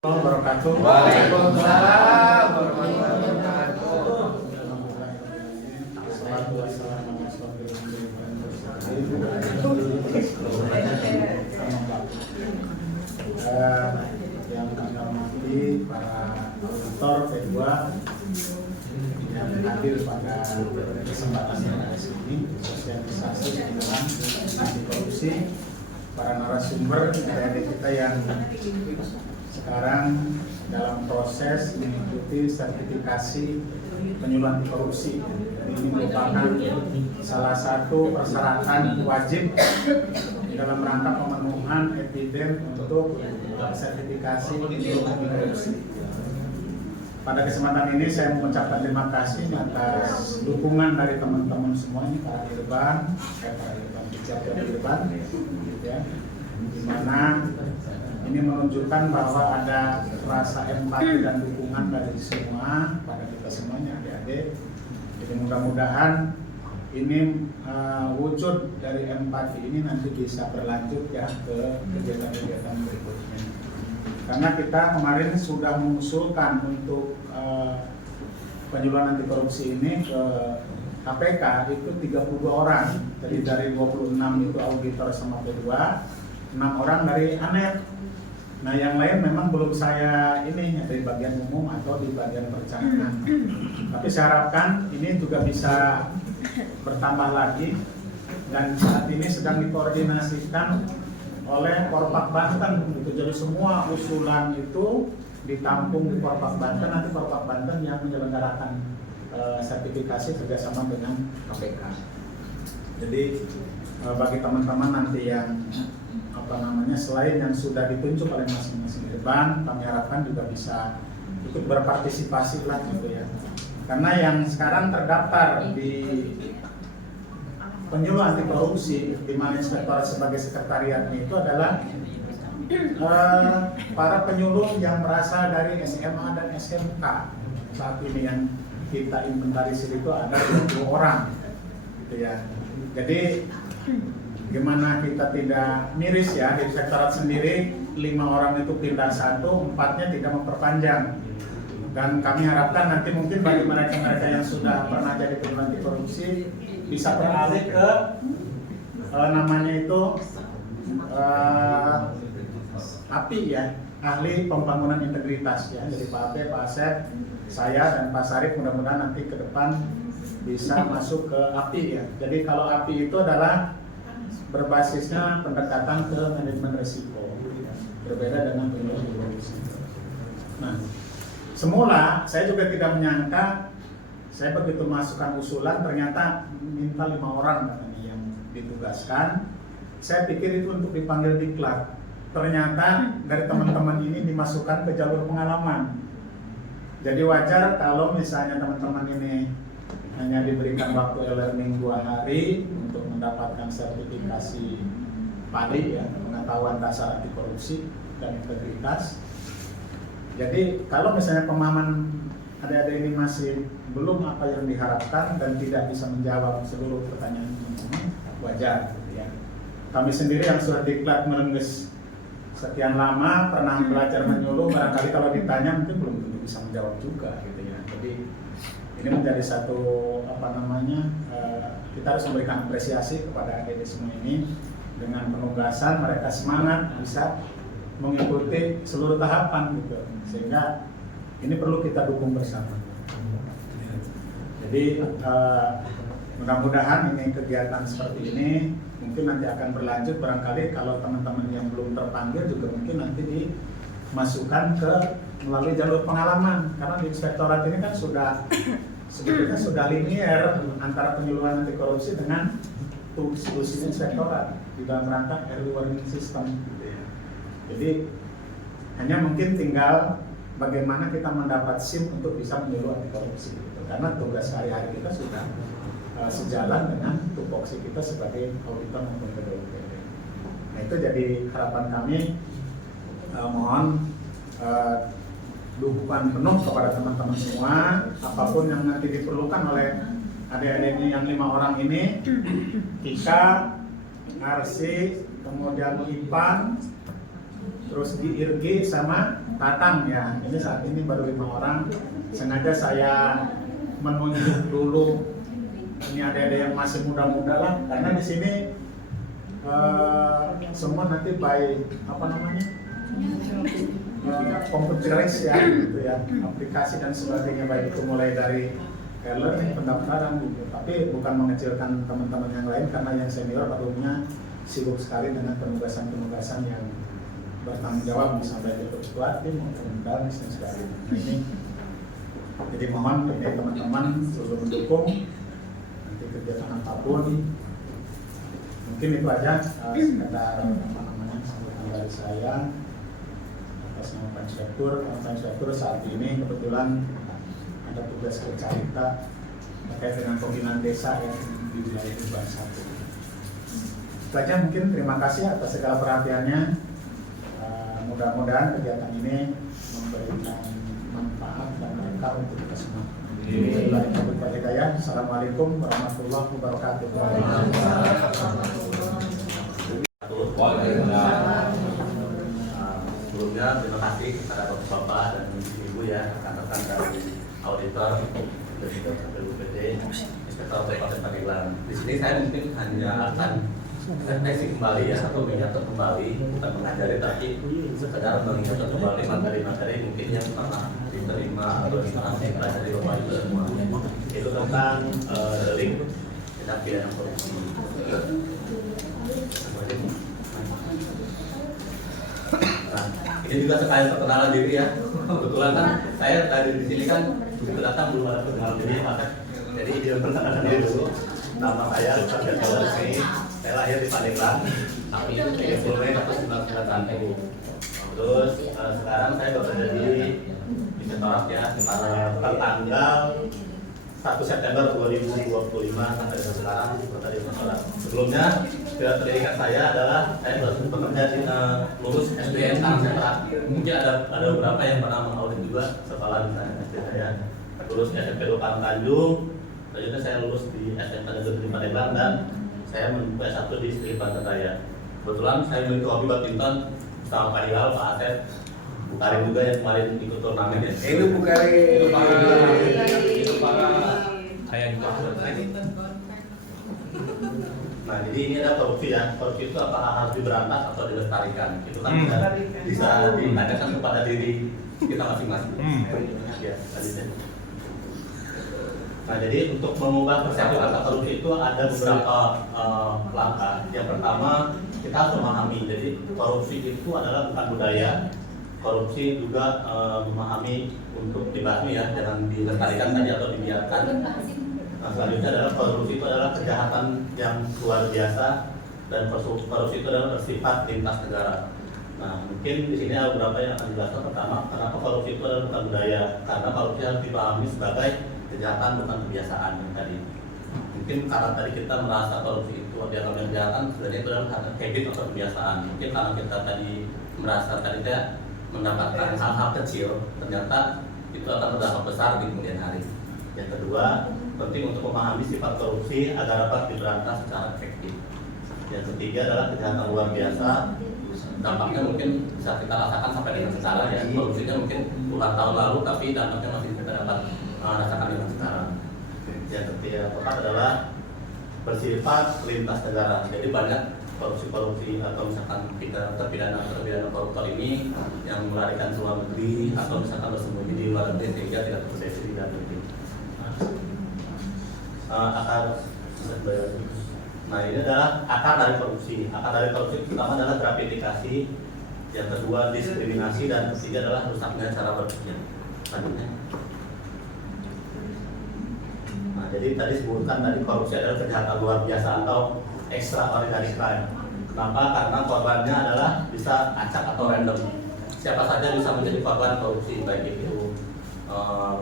Wabarakatuh. Waalaikumsalam warahmatullahi wabarakatuh. Yang kami hormati para auditor P2 yang hadir pada kesempatan yang ada di sini, sosialisasi tentang anti korupsi, para narasumber adik-adik kita yang sekarang dalam proses mengikuti sertifikasi penyuluh anti korupsi. Ini merupakan salah satu persyaratan wajib dalam rangka pemenuhan evidence untuk sertifikasi penyuluh anti korupsi. Pada kesempatan ini saya mengucapkan terima kasih atas dukungan dari teman-teman semua ini, para Irban, ya, di mana ini menunjukkan bahwa ada rasa empati dan dukungan dari semua pada kita semuanya, adik-adik. Jadi mudah-mudahan ini wujud dari empati ini nanti bisa berlanjut ya ke kegiatan-kegiatan berikutnya. Karena kita kemarin sudah mengusulkan untuk penyuluhan anti korupsi ini ke KPK itu 32 orang. Jadi dari 26 itu auditor sama P2, 6 orang dari ANET. Nah yang lain memang belum saya ini dari bagian umum atau di bagian perencanaan. Tapi saya harapkan ini juga bisa bertambah lagi, dan saat ini sedang dikoordinasikan oleh Korpak Banten gitu. Jadi semua usulan itu ditampung di Korpak Banten, nanti Korpak Banten yang menyelenggarakan sertifikasi kerjasama dengan KPK. Jadi bagi teman-teman nanti yang selain yang sudah ditunjuk oleh masing-masing Irban, kami harapkan juga bisa ikut berpartisipasi lah gitu ya. Karena yang sekarang terdaftar di penyuluh anti korupsi di mana inspektorat sebagai sekretariatnya itu adalah para penyuluh yang berasal dari SMA dan SMK. Saat ini yang kita inventarisir itu ada 20 orang gitu ya. Jadi gimana kita tidak miris ya, di inspektorat sendiri 5 orang itu pindah 1, 4-nya tidak memperpanjang. Dan kami harapkan nanti mungkin bagi mereka-mereka yang sudah pernah jadi penyuluh anti korupsi bisa beralih ke namanya itu API ya, ahli pembangunan integritas ya. Jadi Pak Abe, Pak Asep, saya dan Pak Sarif mudah-mudahan nanti ke depan bisa masuk ke API ya. Jadi kalau API itu adalah berbasisnya pendekatan ke manajemen risiko, berbeda dengan penyuluh anti korupsi. Nah, semula saya juga tidak menyangka, saya begitu masukkan usulan ternyata minta 5 orang katanya yang ditugaskan. Saya pikir itu untuk dipanggil diklat. Ternyata dari teman-teman ini dimasukkan ke jalur pengalaman. Jadi wajar kalau misalnya teman-teman ini hanya diberikan waktu e-learning 2 hari untuk mendapatkan sertifikasi PADI ya, pengetahuan dasar anti korupsi dan integritas. Jadi kalau misalnya pemahaman adik-adik ini masih belum apa yang diharapkan dan tidak bisa menjawab seluruh pertanyaan teman-teman, wajar gitu ya. Kami sendiri yang sudah diklat melengges sekian lama, pernah belajar menyuluh, barangkali kalau ditanya mungkin belum tentu bisa menjawab juga gitu ya. Jadi ini menjadi satu kita harus memberikan apresiasi kepada adik-adik semua ini. Dengan penugasan mereka semangat bisa mengikuti seluruh tahapan gitu, sehingga ini perlu kita dukung bersama. Jadi mudah-mudahan ini kegiatan seperti ini mungkin nanti akan berlanjut. Barangkali kalau teman-teman yang belum terpanggil juga mungkin nanti dimasukkan ke melalui jalur pengalaman, karena di inspektorat ini kan sebetulnya sudah linear antara penyuluhan anti korupsi dengan tugas inspektorat di dalam rangka early warning system gitu ya. Jadi hanya mungkin tinggal bagaimana kita mendapat SIM untuk bisa menyuluh anti korupsi gitu. Karena tugas sehari-hari kita sudah sejalan dengan tupoksi kita sebagai auditor maupun PDOP. Nah itu jadi harapan kami, mohon dukungan penuh kepada teman-teman semua, apapun yang nanti diperlukan oleh adik-adik yang 5 orang ini, Tika, Arsi, kemudian Ipan, terus di IRG sama Tatang ya, ini saat ini baru 5 orang. Sengaja saya menunjuk dulu ini ada yang masih muda-muda lah, karena di sini semua nanti by apa namanya komputeris ya, gitu ya, aplikasi dan sebagainya, baik itu mulai dari e-learning, pendaftaran gitu. Tapi bukan mengecilkan teman-teman yang lain, karena yang senior pada umumnya sibuk sekali dengan penugasan-penugasan yang bertanggung jawab, misalnya dari ketua tim maupun danis dan sebagainya. Nah, ini jadi mohon dari teman-teman selalu mendukung nanti kegiatan apapun. Mungkin itu aja sekedar apa namanya sambutan dari saya atas nama Panspektur saat ini kebetulan ada tugas kerja kita terkait dengan pembinaan desa yang di wilayah Tuban 1. Itu aja mungkin, terima kasih atas segala perhatiannya. Mudah-mudahan kegiatan ini memberikan manfaat dan berkah untuk kita semua. Assalamualaikum warahmatullahi wabarakatuh. Sebelumnya terima kasih kepada Bapak dan Ibu ya, rekan-rekan dari auditor dari BPD, Inspektor Kabupaten Pandeglang. Di sini saya mungkin hanya akan refleksi kembali ya, atau mencatat kembali, bukan mengajari tapi sekedar mengingatkan kembali materi-materi mungkin yang pernah diterima atau dipelajari Bapak Ibu semua. Itu tentang delik tindak pidana korupsi. Nah, ini juga sekali perkenalan diri ya. Kebetulan kan saya dari di sini kan begitu datang belum ada perkenalan diri, maka jadi dia perkenalan diri dulu. Nama saya Sabda Kawarsi. Saya lahir di Pandeglang, tapi 30 Mei 1991. Terus sekarang saya bekerja di Inspektorat ya, pada tanggal 1 September 2025 sampai sekarang bekerja di Inspektorat. Sebelumnya pendidikan saya adalah saya bekerja di lulus SBM Serat. Mungkin ada beberapa yang pernah mengaudit juga sekolah di sana SD saya. Lulus SMP Lukan Tanjung, selanjutnya saya lulus di SMK Negeri Pandeglang dan saya menempuh S1 di Sri Banten Raya. Kebetulan saya memiliki hobi badminton sama Pak Hilal, Pak Asep, Bu Karim juga yang kemarin ikut turnamen ya. Itu Bu Karim. Itu para saya juga. Nah, jadi ini ada korupsi ya. Korupsi itu apakah harus diberantas atau dilestarikan? Itu kan bisa ditanyakan kepada diri kita masing-masing. Ya, tadi. Nah, jadi untuk mengubah persepsi tentang korupsi itu ada beberapa langkah. Yang pertama, kita harus memahami. Jadi korupsi itu adalah bukan budaya. Korupsi juga memahami untuk dibasmi ya, jangan dilestarikan tadi atau dibiarkan. Nah, selanjutnya adalah korupsi itu adalah kejahatan yang luar biasa dan korupsi itu adalah bersifat lintas negara. Nah, mungkin di sini ada beberapa yang akan dijelaskan. Pertama, kenapa korupsi itu adalah bukan budaya? Karena korupsi harus dipahami sebagai kejahatan bukan kebiasaan yang tadi. Mungkin karena tadi kita merasa korupsi itu dianggap kejahatan, sebenarnya itu adalah habit atau kebiasaan. Mungkin karena kita tadi merasa tadi kita mendapatkan hal-hal kecil, ternyata itu akan berdampak besar di kemudian hari. Yang kedua, penting untuk memahami sifat korupsi agar dapat diberantas secara efektif. Yang ketiga adalah kejahatan luar biasa. Dampaknya mungkin bisa kita rasakan sampai dengan sekarang ya. Korupsinya mungkin puluhan tahun lalu, tapi dampaknya masih kita dapat rasakan dengan sekarang. Yang ketiga, keempat adalah bersifat lintas negara. Jadi banyak korupsi atau misalkan terpidana koruptor ini yang melarikan ke luar negeri atau misalkan bersembunyi di luar negeri sehingga tidak terdeteksi di dalam negeri. Nah, ini adalah akar dari korupsi. Akar dari korupsi pertama adalah gratifikasi, yang kedua diskriminasi, dan ketiga adalah rusaknya cara berpikir. Selanjutnya. Nah, jadi tadi sebutkan tadi korupsi adalah kejahatan luar biasa atau extraordinary crime. Kenapa? Karena korbannya adalah bisa acak atau random. Siapa saja bisa menjadi korban korupsi, baik itu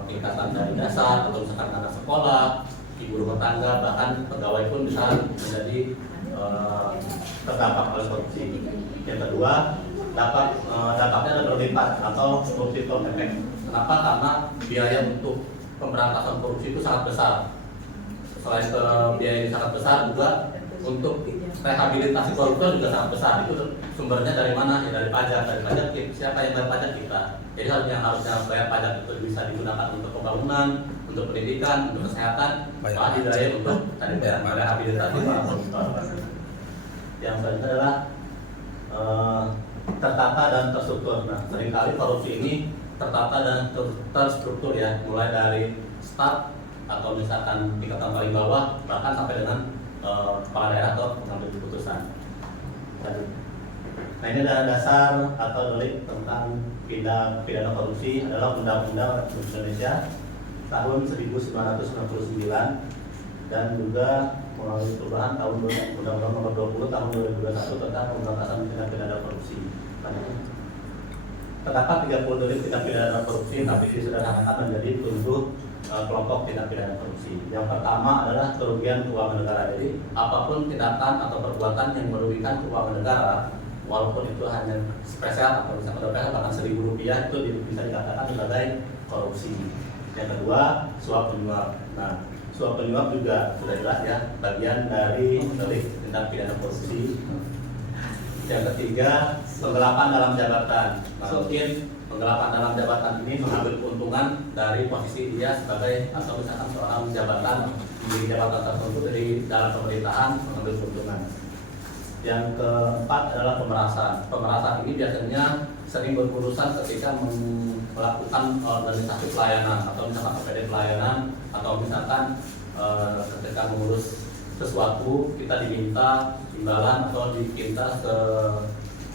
tingkatan dari dasar atau misalkan anak sekolah, ibu rumah tangga, bahkan pegawai pun bisa menjadi terdampak oleh korupsi. Yang kedua, dampaknya ada berlipat atau multiple effect. Kenapa? Karena biaya untuk pemberantasan korupsi itu sangat besar. Selain biaya ini sangat besar, juga untuk rehabilitasi koruptor juga sangat besar. Itu sumbernya dari mana? Ya dari pajak. Dari pajak siapa yang bayar pajak? Kita. Jadi harusnya bayar pajak itu bisa digunakan untuk pembangunan, untuk pendidikan, untuk kesehatan, malah dibayar untuk tadi rehabilitasi para koruptor. Yang selanjutnya adalah tertata dan terstruktur. Nah, seringkali korupsi ini tertata dan terstruktur ya, mulai dari start atau misalkan tingkatan paling bawah bahkan sampai dengan kepala daerah atau pengambil keputusan. Nah, ini adalah dasar atau delik tentang pidana korupsi adalah Undang-Undang Republik Indonesia tahun 1999 dan juga melalui perubahan tahun Undang-Undang Nomor 20 tahun 2021 tentang pemberantasan tindak pidana korupsi. Terdapat 30 delik tindak pidana korupsi tapi disederhanakan menjadi 7 kelompok tindak pidana korupsi. Yang pertama adalah kerugian keuangan negara. Jadi apapun tindakan atau perbuatan yang merugikan keuangan negara, walaupun itu hanya spesial atau misalkan bahkan Rp1.000 itu bisa dikatakan sebagai korupsi. Yang kedua, suap menyuap. Nah, suap menyuap juga sudah jelas ya, bagian dari delik tindak pidana korupsi. Yang ketiga, penggelapan dalam jabatan. Nah, mungkin penggelapan dalam jabatan ini mengambil keuntungan dari posisi dia sebagai atau misalkan seorang jabatan di jabatan tertentu dari dalam pemerintahan mengambil keuntungan. Yang keempat adalah pemerasan. Pemerasan ini biasanya sering berurusan ketika melakukan organisasi pelayanan atau misalkan PPD pelayanan atau misalkan ketika mengurus sesuatu kita diminta imbalan atau diminta ke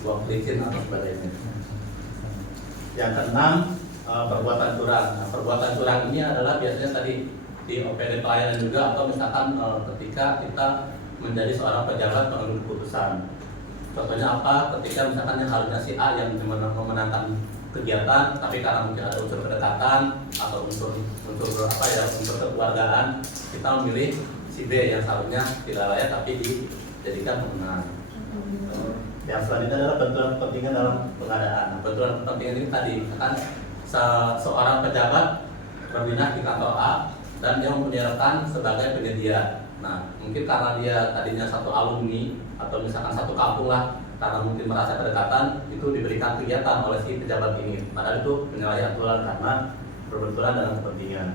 uang pelicin atau sebagainya. Yang keenam, perbuatan curang. Nah, perbuatan curang ini adalah biasanya tadi di OPD pelayanan juga atau misalkan ketika kita menjadi seorang pejabat pengambil keputusan. Contohnya apa? Ketika misalkan yang harusnya si A yang memenangkan kegiatan, tapi karena mungkin ada unsur kedekatan atau unsur apa ya, unsur kekeluargaan, kita memilih si B yang seharusnya tidak layak tapi dijadikan pemenang. Yang selanjutnya adalah benturan kepentingan dalam pengadaan. Nah, benturan kepentingan ini tadi kan seorang pejabat berminat di kantor A dan dia menyerahkan sebagai penyedia. Nah, mungkin karena dia tadinya satu alumni atau misalkan satu kampung lah, karena mungkin merasa kedekatan, itu diberikan kegiatan oleh si pejabat ini. Padahal itu penyalahan aturan karena berbenturan dalam kepentingan.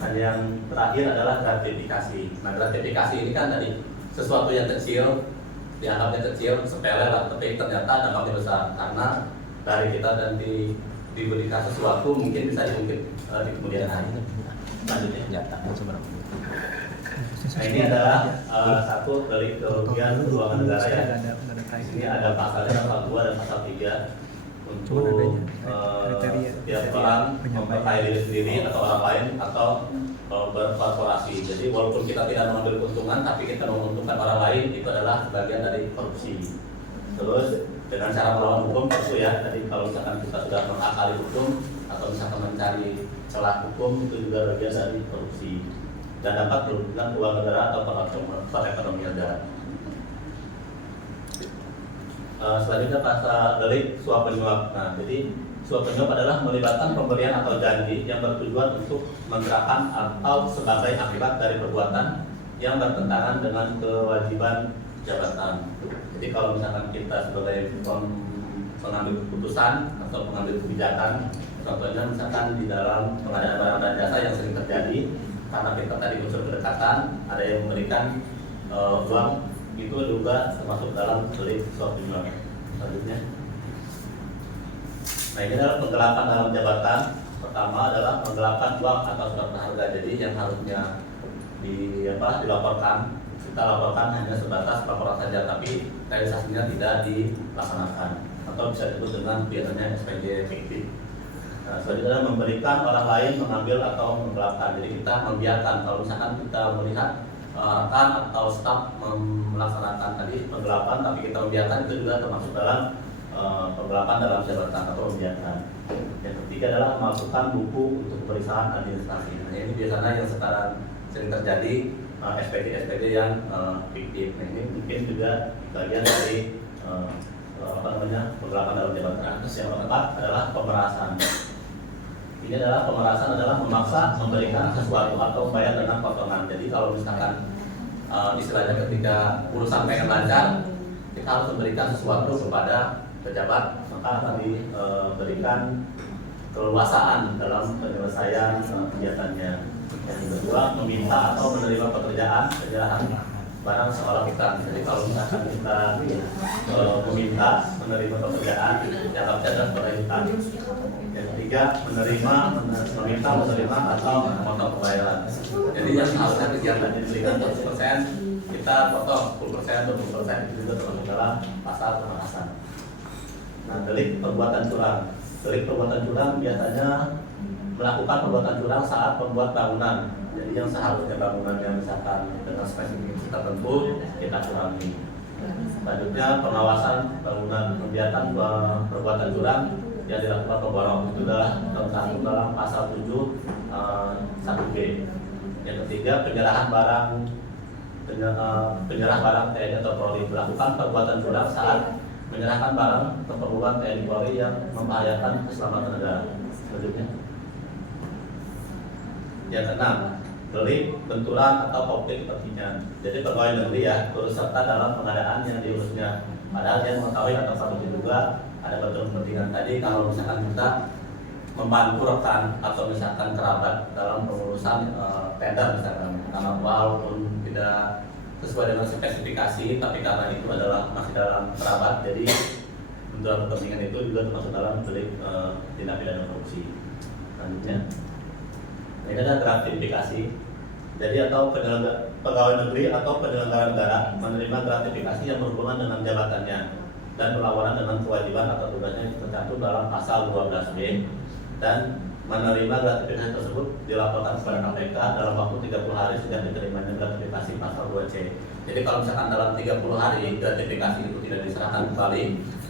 Dan yang terakhir adalah gratifikasi. Nah, gratifikasi ini kan tadi sesuatu yang kecil, dianggapnya kecil, sepele lah, tapi ternyata dampaknya besar karena dari kita dan diberikan sesuatu mungkin bisa diungkit di kemudian hari. Selanjutnya. Nah, ini adalah satu dari kerugian keuangan negara ya. Ini ada pasalnya pasal 2 dan pasal 3 untuk setiap orang memperkaya diri sendiri atau orang lain atau berkorporasi. Jadi walaupun kita tidak mengambil keuntungan tapi kita menguntungkan orang lain, itu adalah bagian dari korupsi. Terus dengan cara melawan hukum tentu ya, tadi kalau misalkan kita sudah mengakali hukum atau misalkan mencari celah hukum, itu juga bagian dari korupsi dan dapat merugikan keuangan negara atau perekonomian negara. Selanjutnya pasal delik suap menyuap. Nah, jadi suap menyuap adalah melibatkan pemberian atau janji yang bertujuan untuk menggerakkan atau sebagai akibat dari perbuatan yang bertentangan dengan kewajiban jabatan. Jadi kalau misalkan kita sebagai pengambil keputusan atau pengambil kebijakan, contohnya misalkan di dalam pengadaan barang dan jasa yang sering terjadi, karena kita tadi unsur kedekatan, ada yang memberikan uang, itu juga termasuk dalam delik suap menyuap. Selanjutnya, nah ini adalah penggelapan dalam jabatan. Pertama adalah penggelapan uang atau surat berharga. Jadi yang harusnya dilaporkan, kita laporkan hanya sebatas laporan saja, tapi realisasinya tidak dilaksanakan atau bisa disebut dengan biasanya SPJ fiktif. Nah, selanjutnya adalah memberikan orang lain mengambil atau menggelapkan. Jadi kita membiarkan, kalau misalkan kita melihat rekan atau staf melaksanakan tadi penggelapan, tapi kita membiarkan, itu juga termasuk dalam penggelapan dalam jabatan atau membiarkan. Yang ketiga adalah memasukkan buku untuk pemeriksaan administrasi. Nah, ini biasanya yang sekarang sering terjadi, SPD yang fiktif. Nah, ini mungkin juga bagian dari penggelapan dalam jabatan. Terus yang keempat adalah pemerasan. Ini adalah pemerasan adalah memaksa memberikan sesuatu atau membayar dengan potongan. Jadi kalau misalkan istilahnya ketika urusan pengen lancar, kita harus memberikan sesuatu kepada pejabat, maka akan diberikan keleluasaan dalam penyelesaian kegiatannya. Yang kedua, meminta atau menerima pekerjaan penyerahan barang seolah kita. Jadi kalau misalkan kita meminta menerima pekerjaan, yang harusnya adalah perintah. Yang ketiga, meminta menerima atau memotong pembayaran. Jadi yang harusnya kegiatannya diberikan 100%, kita potong 10%, 20%, itu juga termasuk dalam pasal pemerasan. Nah, delik perbuatan curang. Delik perbuatan curang biasanya melakukan perbuatan curang saat membuat bangunan. Jadi yang seharusnya bangunan yang misalkan dengan spesifikasi tertentu kita kurangi. Selanjutnya pengawasan bangunan, kegiatan perbuatan curang yang dilakukan pemborong itu adalah tercantum dalam pasal 7 1B. Yang ketiga, penyerahan barang TNI atau Polri, melakukan perbuatan curang saat menyerahkan barang keperluan TNI Polri yang membahayakan keselamatan negara. Selanjutnya, yang keenam, delik benturan atau konflik kepentingan. Jadi pegawai negeri ya turut serta dalam pengadaan yang diurusnya. Padahal dia mengetahui atau patut diduga ada benturan kepentingan. Tadi kalau misalkan kita membantu rekan atau misalkan kerabat dalam pengurusan tender misalkan, karena walaupun tidak sesuai dengan spesifikasi, tapi karena itu adalah masih dalam kerabat, jadi benturan kepentingan itu juga termasuk dalam delik tindak pidana korupsi. Selanjutnya, ini adalah gratifikasi. Jadi atau pegawai negeri atau penyelenggara negara menerima gratifikasi yang berhubungan dengan jabatannya dan berlawanan dengan kewajiban atau tugasnya tercantum dalam pasal 12B, dan menerima gratifikasi tersebut dilaporkan kepada KPK dalam waktu 30 hari sejak diterimanya gratifikasi pasal 2C. Jadi kalau misalkan dalam 30 hari gratifikasi itu tidak diserahkan kembali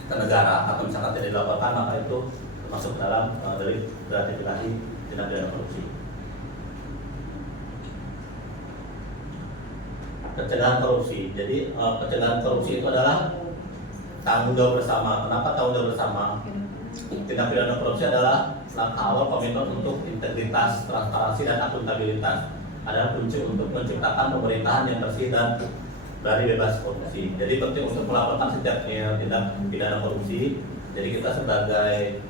ke negara atau misalkan tidak dilaporkan, maka itu termasuk dalam delik gratifikasi tindak pidana korupsi. Pencegahan korupsi. Jadi pencegahan korupsi itu adalah tanggung jawab bersama. Kenapa tanggung jawab bersama? Tindak pidana korupsi adalah langkah awal komitmen untuk integritas, transparansi, dan akuntabilitas. Adalah kunci untuk menciptakan pemerintahan yang bersih dan dari bebas korupsi. Jadi penting untuk melaporkan setiap tindak pidana korupsi. Jadi kita sebagai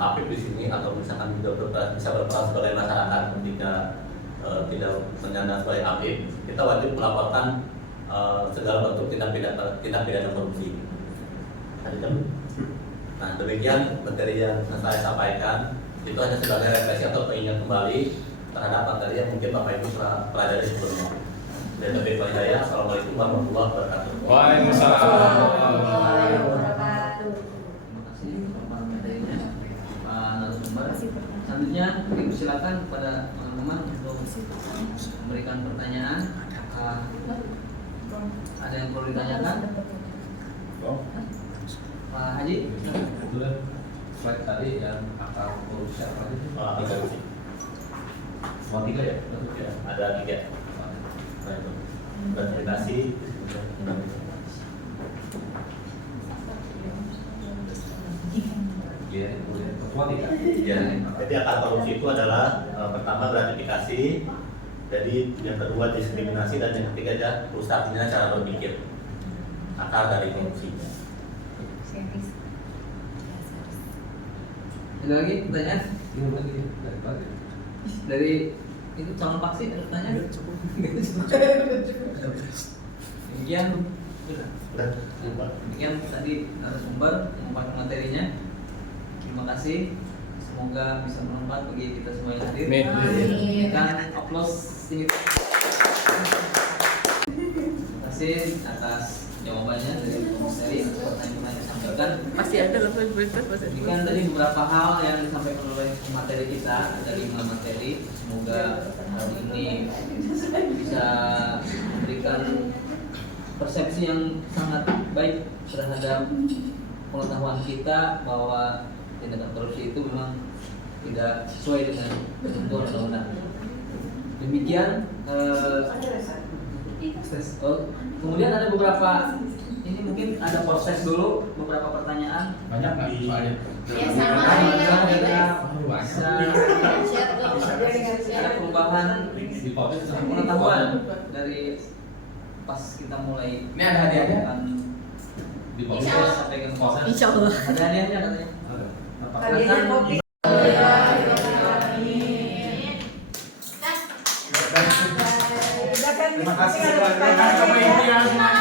aktif di sini atau misalkan juga bisa berperan sebagai masyarakat ketika tidak menyandang sebagai aktif, kita wajib melaporkan segala bentuk tindak pidana korupsi. Nah, demikian materi yang saya sampaikan. Itu hanya sebagai refleksi atau pengingat kembali terhadap materi yang mungkin Bapak Ibu telah pelajari sebelumnya. Dan lebih baik saya, assalamualaikum warahmatullahi wabarakatuh. Waalaikumsalam. Terima kasih Bapak materinya, Pak narasumber. Selanjutnya dipersilakan kepada teman-teman untuk memberikan pertanyaan. Ada yang perlu ditanyakan? Pak Haji? Slide tadi yang akar korupsi apa aja? Tiga korupsi. Semua tiga ya? Ada 3. Gratifikasi. Iya, semua tiga. Ya, jadi akar korupsi itu adalah pertama gratifikasi, jadi yang kedua diskriminasi, dan yang ketiga aja rusaknya cara berpikir. Akar dari korupsi. Ada lagi pertanyaan? Ini lagi dari mana? Dari itu calon paksi ada pertanyaan? Demikian demikian tadi narasumber yang materinya. Terima kasih. Semoga bisa bermanfaat bagi kita semua yang hadir. Dan aplaus tinggi. Terima kasih atas jawabannya dari Komisari atas pertanyaan yang disampaikan. Masih ada level berikut Kan tadi beberapa hal yang disampaikan oleh materi kita, ada 5 materi. Semoga hari ini bisa memberikan persepsi yang sangat baik terhadap pengetahuan kita bahwa tindakan korupsi itu memang tidak sesuai dengan ketentuan undang-undang. Demikian. Kemudian ada beberapa, ini mungkin ada proses dulu, beberapa pertanyaan. Banyak nggak soalnya? Ya, sama. Bisa ada perubahan Di pause pengetahuan dari pas kita mulai Ini ada hadiahnya? akan Di Insya proses. Allah. sampaikan Proses. Insya Allah. ada hadiahnya katanya. Ada. Apa? Hadiahnya kopi. Terima kasih. Terima kasih.